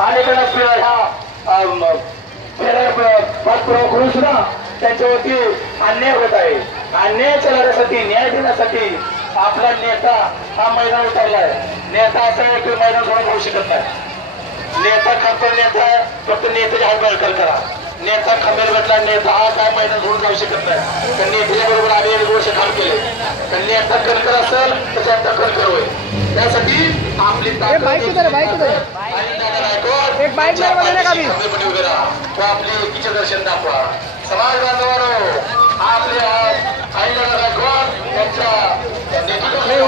अनेक ह्या पाठपुरावा करून सुद्धा त्यांच्यावरती अन्याय होत आहे. अन्यायाच्या लढ्यासाठी न्याय देण्यासाठी आपला नेता हा मैदान उतरलाय. नेता असा आहे की मैदान सोडून होऊ शकत नाही. नेता खंबीर नेता फक्त नेत्याच्या हात बळकट करा. नेता खंबीर भेटला नेता हा काय मैदान सोडून जाऊ शकत नाही. तर नेत्याच्या बरोबर आम्ही 1 वर्ष काम केले. तर नेता कणकर असेल तर जनता कणकर होईल. त्यासाठी आपली आपली एकीचे दर्शन दाखवा. समाज बांधवांनो आपल्या आईला गायकवाड यांच्या नेतृत्वाखाली